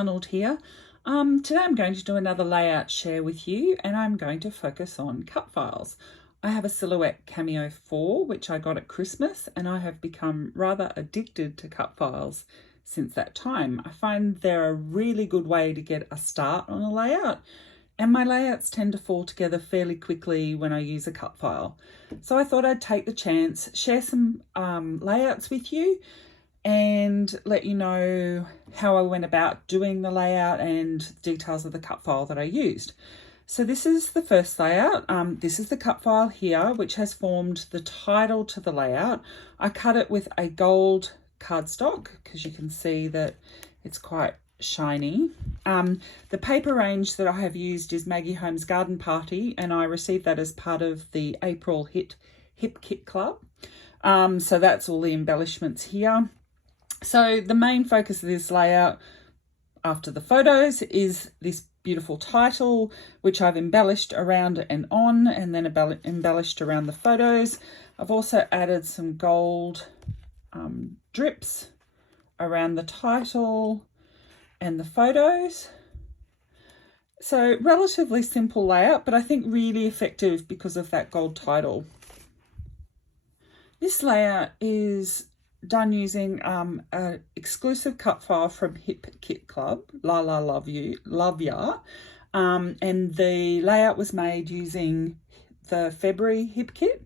Arnold here. Today I'm going to do another layout share with you, and I'm going to focus on cut files. I have a Silhouette Cameo 4 which I got at Christmas, and I have become rather addicted to cut files since that time. I find they're a really good way to get a start on a layout, and my layouts tend to fall together fairly quickly when I use a cut file. So I thought I'd take the chance, share some layouts with you and let you know how I went about doing the layout and details of the cut file that I used. So this is the first layout. This is the cut file here, which has formed the title to the layout. I cut it with a gold cardstock because you can see that it's quite shiny. The paper range that I have used is Maggie Holmes Garden Party, and I received that as part of the April Hip Kit Club. So that's all the embellishments here. So the main focus of this layout after the photos is this beautiful title, which I've embellished around and on, and then embellished around the photos. I've also added some gold drips around the title and the photos. So relatively simple layout, but I think really effective because of that gold title. This layout is done using an exclusive cut file from Hip Kit Club, La La Love You, Love Ya, and the layout was made using the February Hip Kit,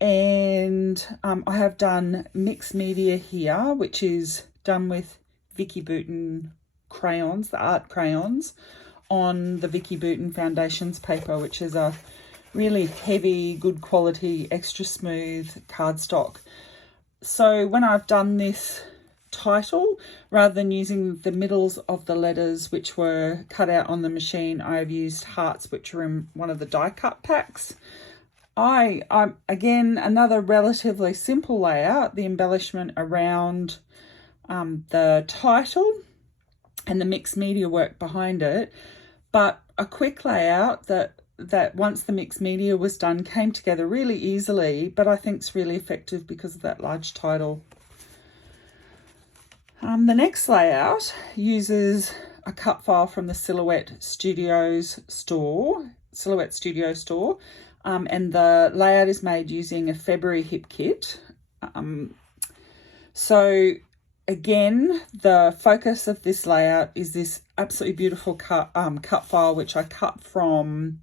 and I have done mixed media here, which is done with Vicky Bouton crayons, the art crayons, on the Vicky Bouton Foundations paper, which is a really heavy, good quality, extra smooth cardstock. So when I've done this title, rather than using the middles of the letters which were cut out on the machine, I've used hearts which are in one of the die cut packs. I'm again, another relatively simple layout, the embellishment around the title and the mixed media work behind it, but a quick layout that once the mixed media was done came together really easily, but I think it's really effective because of that large title. The next layout uses a cut file from the Silhouette Studio store, and the layout is made using a February Hip Kit. So again, the focus of this layout is this absolutely beautiful cut file, which I cut from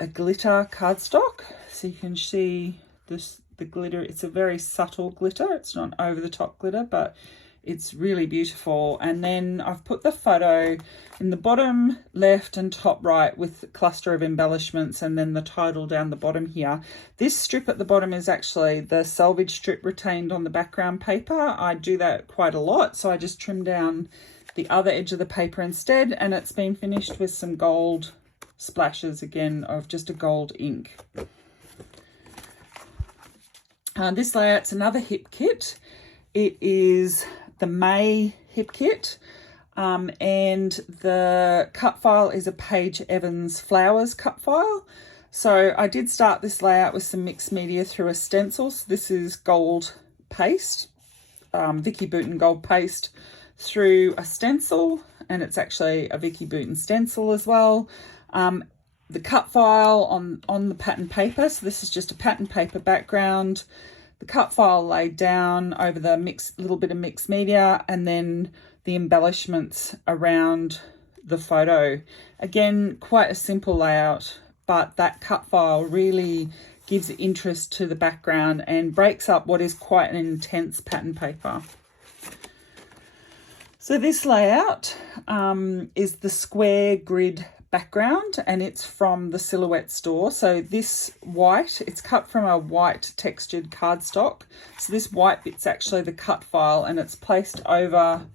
a glitter cardstock. So you can see the glitter. It's a very subtle glitter. It's not over the top glitter, but it's really beautiful. And then I've put the photo in the bottom left and top right with a cluster of embellishments, and then the title down the bottom here. This strip at the bottom is actually the selvage strip retained on the background paper. I do that quite a lot, so I just trim down the other edge of the paper instead, and it's been finished with some gold splashes again of just a gold ink. This layout's another hip kit. It is the May hip kit, and the cut file is a Paige Evans Flowers cut file. So I did start this layout with some mixed media through a stencil. So this is gold paste, Vicky Bouton gold paste through a stencil, and it's actually a Vicky Bouton stencil as well. The cut file on the pattern paper, so this is just a pattern paper background. The cut file laid down over the little bit of mixed media, and then the embellishments around the photo. Again, quite a simple layout, but that cut file really gives interest to the background and breaks up what is quite an intense pattern paper. So this layout is the square grid background, and it's from the Silhouette store. So this white, it's cut from a white textured cardstock. So this white bit's actually the cut file, and it's placed over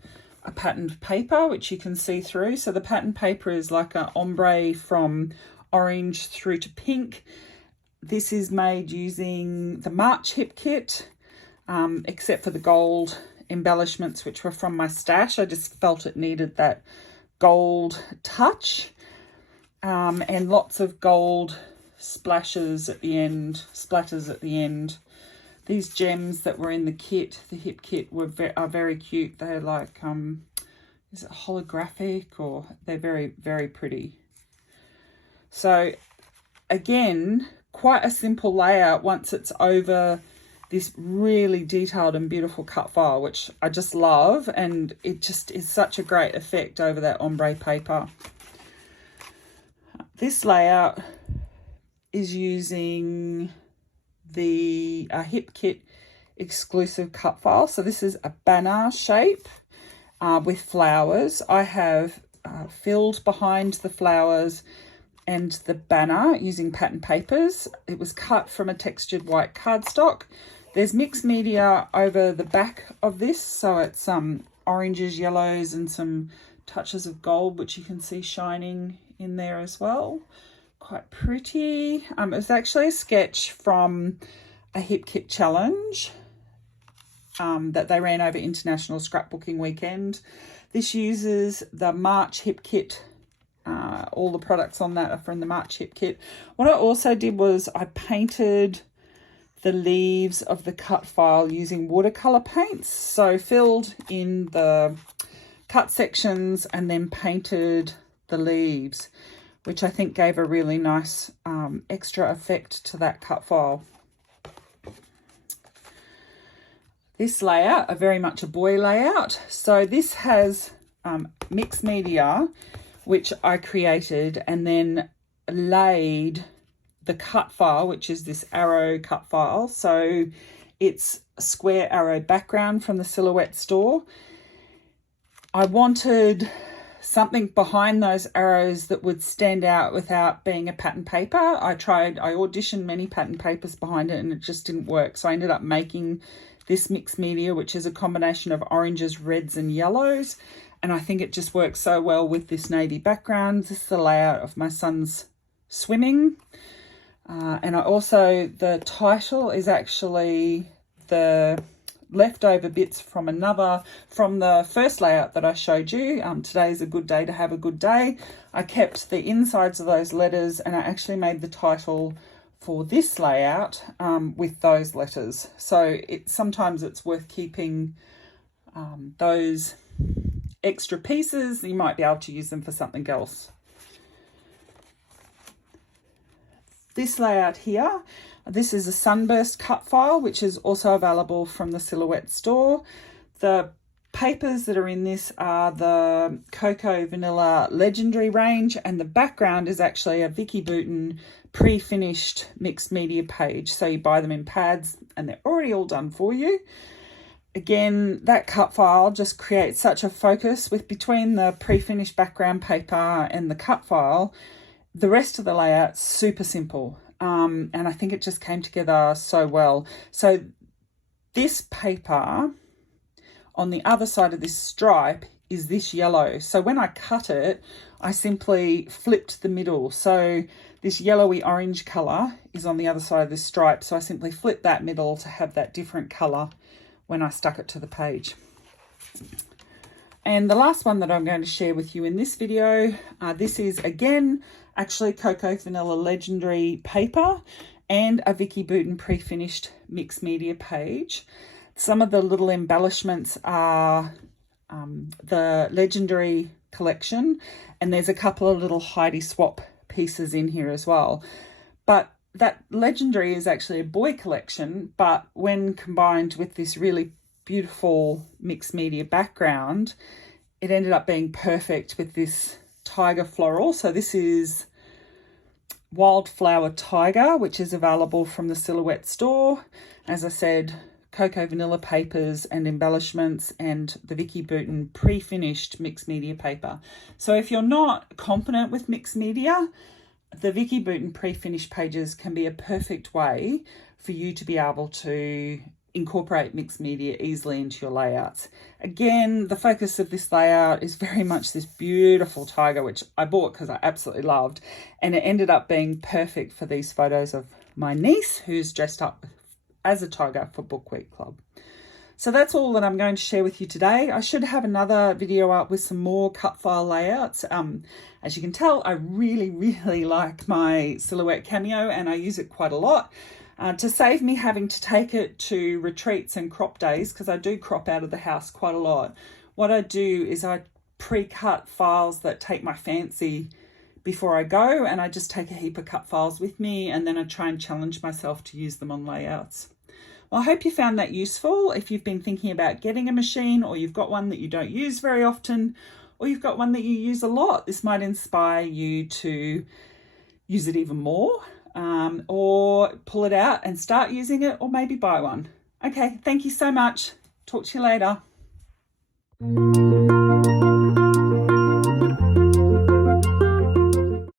a patterned paper, which you can see through. So the pattern paper is like an ombre from orange through to pink. This is made using the March Hip Kit, except for the gold embellishments, which were from my stash. I just felt it needed that gold touch. And lots of gold splatters at the end. These gems that were in the kit, the hip kit, are very cute. They're like is it holographic, or they're very, very pretty. So again, quite a simple layout once it's over this really detailed and beautiful cut file, which I just love, and it just is such a great effect over that ombre paper. This layout is using the Hip Kit exclusive cut file. So this is a banner shape with flowers. I have filled behind the flowers and the banner using pattern papers. It was cut from a textured white cardstock. There's mixed media over the back of this, so it's oranges, yellows, and some touches of gold, which you can see shining in there as well. Quite pretty. It was actually a sketch from a Hip Kit challenge that they ran over International Scrapbooking Weekend. This uses the March Hip Kit. All the products on that are from the March Hip Kit. What I also did was I painted the leaves of the cut file using watercolor paints. So filled in the cut sections and then painted the leaves, which I think gave a really nice extra effect to that cut file. This layout, very much a boy layout. So this has mixed media, which I created and then laid the cut file, which is this arrow cut file. So it's a square arrow background from the Silhouette store. I wanted something behind those arrows that would stand out without being a pattern paper. I auditioned many pattern papers behind it and it just didn't work. So I ended up making this mixed media, which is a combination of oranges, reds, and yellows. And I think it just works so well with this navy background. This is the layout of my son's swimming. And I also, the title is actually the leftover bits from the first layout that I showed you. Today's a good day to have a good day. I kept the insides of those letters and I actually made the title for this layout with those letters. So sometimes it's worth keeping those extra pieces. You might be able to use them for something else. This layout here, this is a sunburst cut file, which is also available from the Silhouette store. The papers that are in this are the Cocoa Vanilla Legendary range, and the background is actually a Vicky Bouton pre-finished mixed media page. So you buy them in pads and they're already all done for you. Again, that cut file just creates such a focus with between the pre-finished background paper and the cut file. The rest of the layout's super simple, and I think it just came together so well. So this paper on the other side of this stripe is this yellow. So when I cut it, I simply flipped the middle. So this yellowy orange colour is on the other side of this stripe. So I simply flipped that middle to have that different colour when I stuck it to the page. And the last one that I'm going to share with you in this video, this is again actually Cocoa Vanilla Legendary paper and a Vicky Bouton pre-finished mixed media page. Some of the little embellishments are the Legendary collection, and there's a couple of little Heidi Swap pieces in here as well. But that Legendary is actually a boy collection, but when combined with this really beautiful mixed media background, it ended up being perfect with this tiger floral. So this is Wildflower Tiger, which is available from the Silhouette store. As I said, Cocoa Vanilla papers and embellishments, and the Vicky Bouton pre-finished mixed media paper. So if you're not competent with mixed media, the Vicky Bouton pre-finished pages can be a perfect way for you to be able to incorporate mixed media easily into your layouts. Again, the focus of this layout is very much this beautiful tiger, which I bought because I absolutely loved, and it ended up being perfect for these photos of my niece who's dressed up as a tiger for Book Week Club. So that's all that I'm going to share with you today. I should have another video up with some more cut file layouts. As you can tell, I really like my Silhouette Cameo, and I use it quite a lot. To save me having to take it to retreats and crop days, because I do crop out of the house quite a lot, what I do is I pre-cut files that take my fancy before I go, and I just take a heap of cut files with me, and then I try and challenge myself to use them on layouts. Well, I hope you found that useful. If you've been thinking about getting a machine, or you've got one that you don't use very often, or you've got one that you use a lot, this might inspire you to use it even more, or pull it out and start using it, or maybe buy one. Okay, thank you so much. Talk to you later.